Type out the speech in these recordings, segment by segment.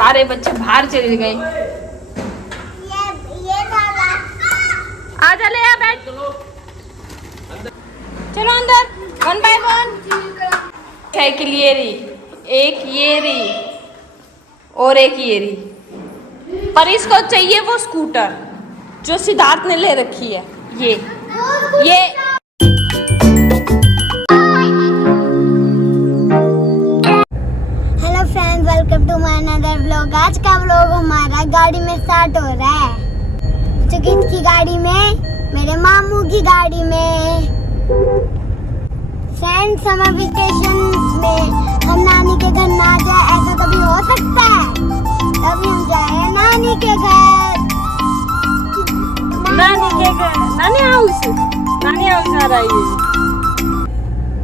सारे बच्चे बाहर चले गए। आजा ले आ बैठ। चलो अंदर, 1 by 1। साइकिल ये रही, एक ये रही और एक ये रही। पर इसको चाहिए वो स्कूटर जो सिद्धार्थ ने ले रखी है। ये hello friends, welcome to my another vlog. आज का व्लॉग हमारा गाड़ी में स्टार्ट हो रहा है। तो किसकी गाड़ी में? मेरे मामू की गाड़ी में। फ्रेंड्स, समर वेकेशन में हम नानी के घर ना जाए, ऐसा कभी हो सकता है? तभी हम जाए नानी के घर। नानी हाउस आ रही है।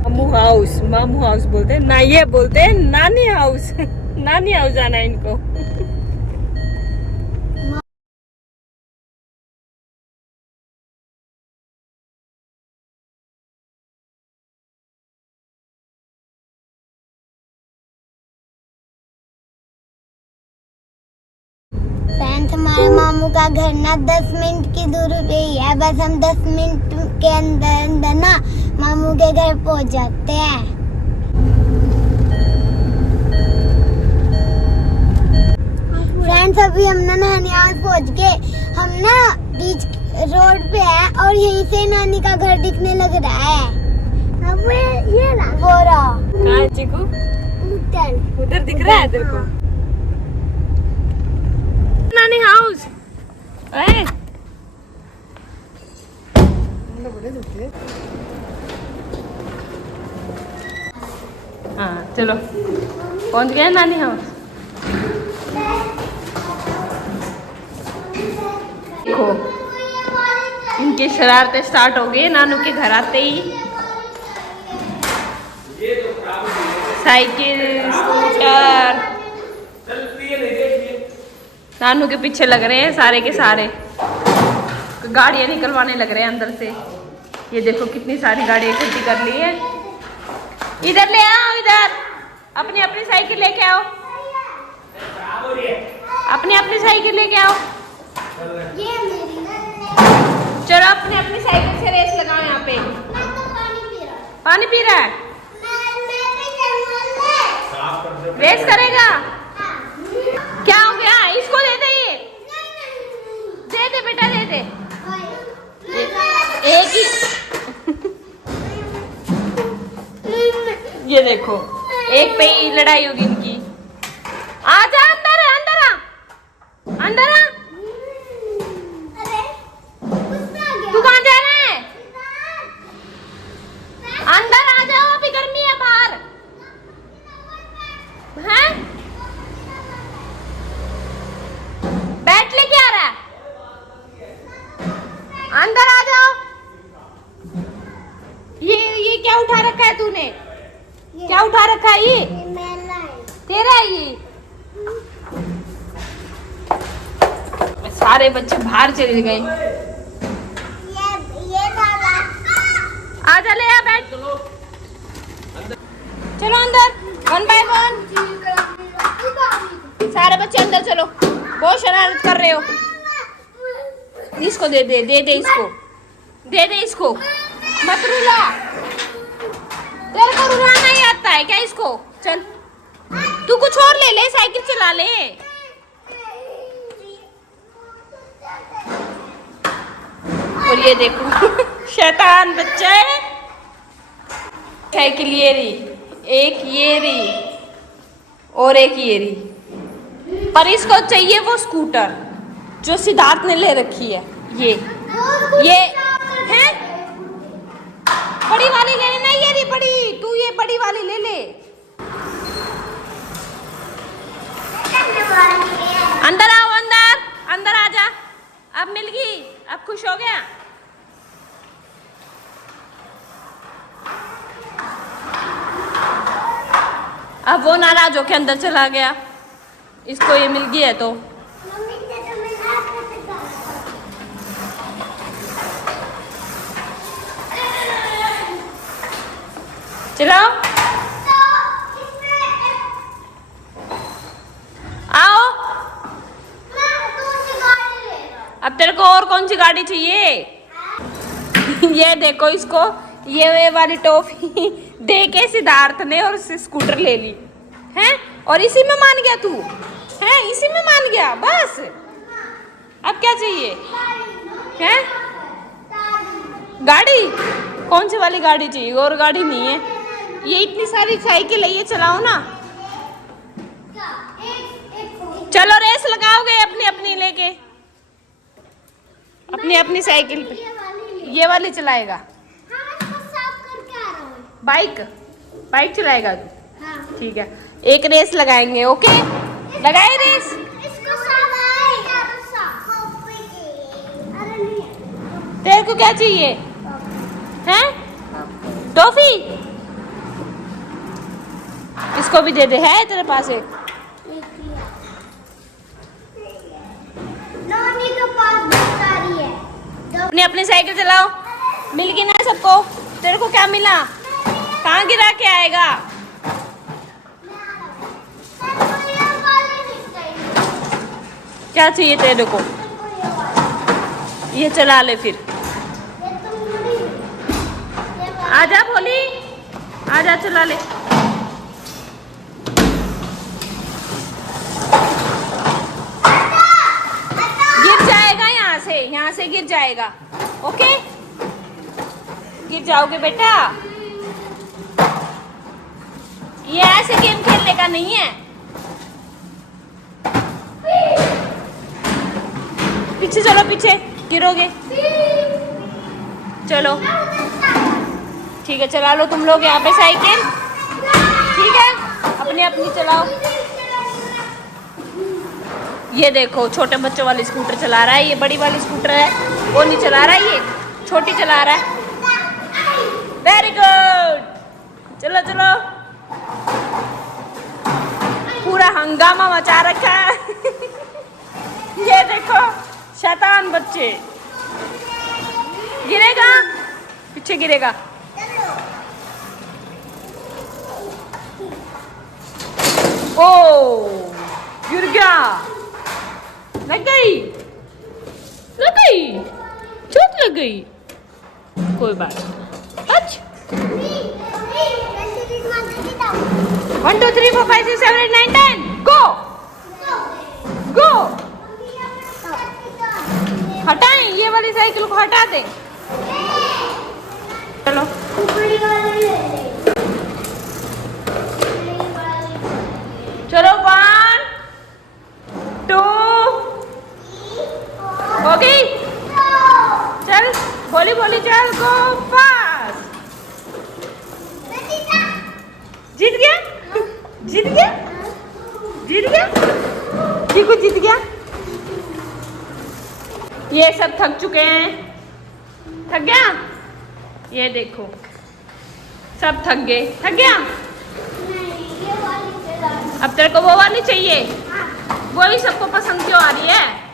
मामू हाउस बोलते हैं ना, ये बोलते हैं नानी हाउस। नानी हाउस जाना है इनको। फ्रेंड्स, हमारे मामू का घर ना 10 मिनट की दूरी पे ही है। बस हम 10 मिनट के अंदर ना मामू के घर पहुंच जाते हैं। फ्रेंड्स, अभी हम ना नानी हाउस पहुंच गए। हम ना बीच रोड पे है और यहीं से नानी का घर दिखने लग रहा है। अब ये ना वो रहा। कहाँ चिकू? उधर दिख रहा है तेरे को? नानी हाउस। हाँ चलो, पहुंच गए नानी हाउस। देखो, इनकी शरारतें स्टार्ट हो गई नानू के घर आते ही। साइकिल, स्कूटर, नानू के पीछे लग रहे हैं सारे के सारे। गाड़ियां निकलवाने लग रहे हैं अंदर से। ये देखो कितनी सारी गाड़ियां इकट्ठी कर ली है। इधर ले आओ, इधर अपनी अपनी साइकिल लेके आओ। अपनी अपनी साइकिल लेके आओ। चलो अपनी अपनी साइकिल से रेस लगाओ। यहाँ पे पानी पी रहा है। रेस करेगा? क्या हो गया? इसको दे दे, ये दे दे बेटा, दे दे। एक ही। ये देखो, एक पे ही लड़ाई होगी इनकी। आजा अंदर, अंदर आ, अंदर आ। तू कहाँ जा रहा है? अंदर आ जाओ, अभी गर्मी है बाहर। हैं? बैट लेके आ रहा है? अंदर आ जाओ। ये क्या उठा रखा है तूने? क्या उठा रखा है ये? तेरा है ये? सारे बच्चे बाहर चले गए। आजा ले आ बैठ। चलो अंदर, 1 by 1। सारे बच्चे अंदर चलो, बहुत शरारत कर रहे हो। इसको दे दे, दे दे इसको, दे दे इसको। मत रुला, तेरे को रुलाना ही आता है क्या? इसको चल, तू कुछ और ले ले, साइकिल चला ले। और ये देखो शैतान बच्चा है। साइकिल ये रही, एक ये रही और एक ये रही। पर इसको चाहिए वो स्कूटर जो सिद्धार्थ ने ले रखी है। ये है बड़ी वाली ले लेना। ये रही बड़ी, तू ये बड़ी वाली ले ले। अंदर आओ, अंदर अंदर आ जा। अब मिल गई, अब खुश हो गया? अब वो नाराज होके अंदर चला गया। इसको ये मिल गई है तो। चलो आओ। अब तेरे को और कौन सी गाड़ी चाहिए? ये देखो इसको, ये वाली टॉफी दे के सिद्धार्थ ने और उससे स्कूटर ले ली है, और इसी में मान गया तू है, इसी में मान गया बस। अब क्या चाहिए है? गाड़ी? कौन सी वाली गाड़ी चाहिए? और गाड़ी नहीं है। ये इतनी सारी साइकिल है, ये चलाओ ना। चलो रेस लगाओगे अपनी अपनी लेके, अपनी अपनी साइकिल पे। ये वाली चलाएगा? बाइक? बाइक चलाएगा तू? ठीक है, एक रेस लगाएंगे। ओके, लगाए रेस। तेरे को क्या चाहिए हैं? टॉफी? इसको भी दे दे। है तेरे पास एक? अपनी अपनी साइकिल चलाओ। मिल गई ना सबको? तेरे को क्या मिला? कहाँ गिरा के आएगा? क्या चाहिए तेरे को? ये चला ले फिर। आजा भोली, आजा चला ले। गिर जाएगा यहाँ से गिर जाएगा। ओके, गिर जाओगे बेटा। ये ऐसे गेम खेलने का नहीं है। पीछे चलो, पीछे गिरोगे। चलो ठीक है, चला लो तुम लोग यहाँ पे साइकिल। ठीक है, अपनी अपनी चलाओ। ये देखो छोटे बच्चों वाली स्कूटर चला रहा है, ये बड़ी वाली स्कूटर है वो नहीं चला रहा है, ये छोटी चला रहा है। वेरी गुड, चलो चलो। पूरा हंगामा मचा रखा है। ये देखो शैतान बच्चे। गिरेगा, पीछे गिरेगा। ओ गिर गया। लग गई, लग गई, चोट लग गई। कोई बात नहीं। अच्छा 1 2 3 4 5 6 7 8 9 10 गो गो। हटाएं ये वाली साइकिल को, हटा दें। चलो चलो 1 2 हो गई। चल भोली भोली चल, गो फास्ट। जीत गया, जीत गया, जीत गया। चीकू जीत गया। ये सब थक चुके हैं। थक गया? ये देखो सब थक गए। थक गया? अब तेरे को वो वाली चाहिए? वो ही सबको पसंद क्यों आ रही है?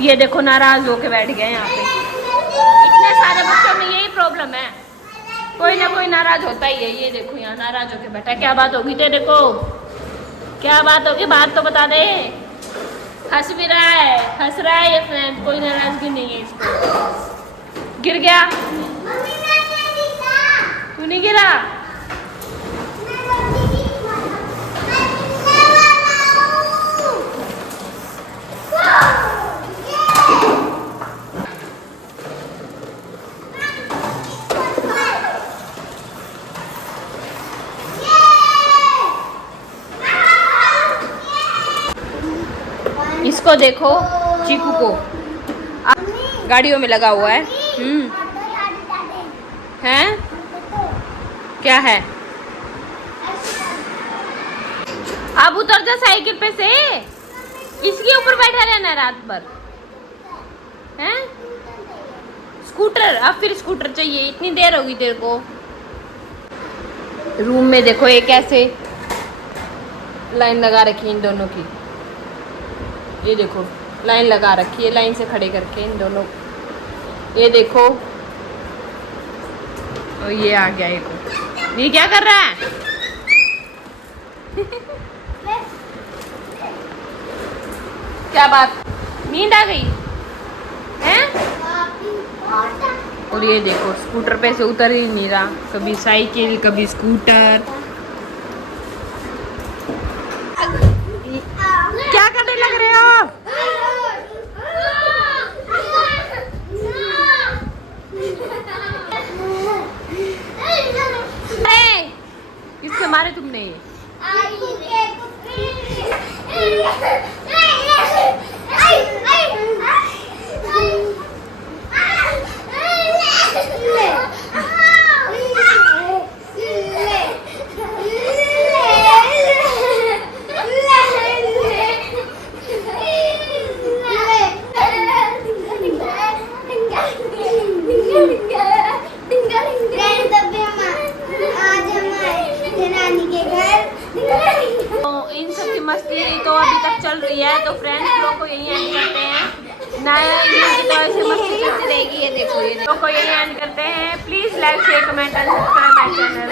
ये देखो नाराज होके बैठ गए यहाँ पे। इतने सारे बच्चों में यही प्रॉब्लम है, कोई ना कोई नाराज होता ही है। ये देखो यहाँ नाराज होके बैठा है। क्या बात होगी तेरे को? क्या बात होगी? बात तो बता दे। हंस भी रहा है, हंस रहा है ये फ्रेंड, कोई नाराजगी नहीं है इसको। गिर गया? तू नहीं गिरा? इसको देखो, चीकू को गाड़ियों में लगा हुआ है। हैं? क्या है? अब उतर जा साइकिल पे से, इसके ऊपर बैठा रहना है रात भर। हैं? स्कूटर? अब फिर स्कूटर चाहिए? इतनी देर होगी तेरे को। रूम में देखो एक ऐसे लाइन लगा रखी इन दोनों की। ये देखो लाइन लगा रखी है, लाइन से खड़े करके इन दोनों। ये देखो, और ये आ गया एक। ये क्या कर रहा है? क्या बात, नींद आ गई हैं? और ये देखो स्कूटर पे से उतर ही नहीं रहा, कभी साइकिल कभी स्कूटर। क्या करने लग रहे हो? किससे मारे तुमने ये? इन सब की मस्ती तो अभी तक चल रही है, तो फ्रेंड्स लोग को यही एंड करते हैं। नया तो ऐसे मस्ती करती रहेगी, ये देखो ये लोग को यही एंड करते हैं। Please like share comment and subscribe my channel.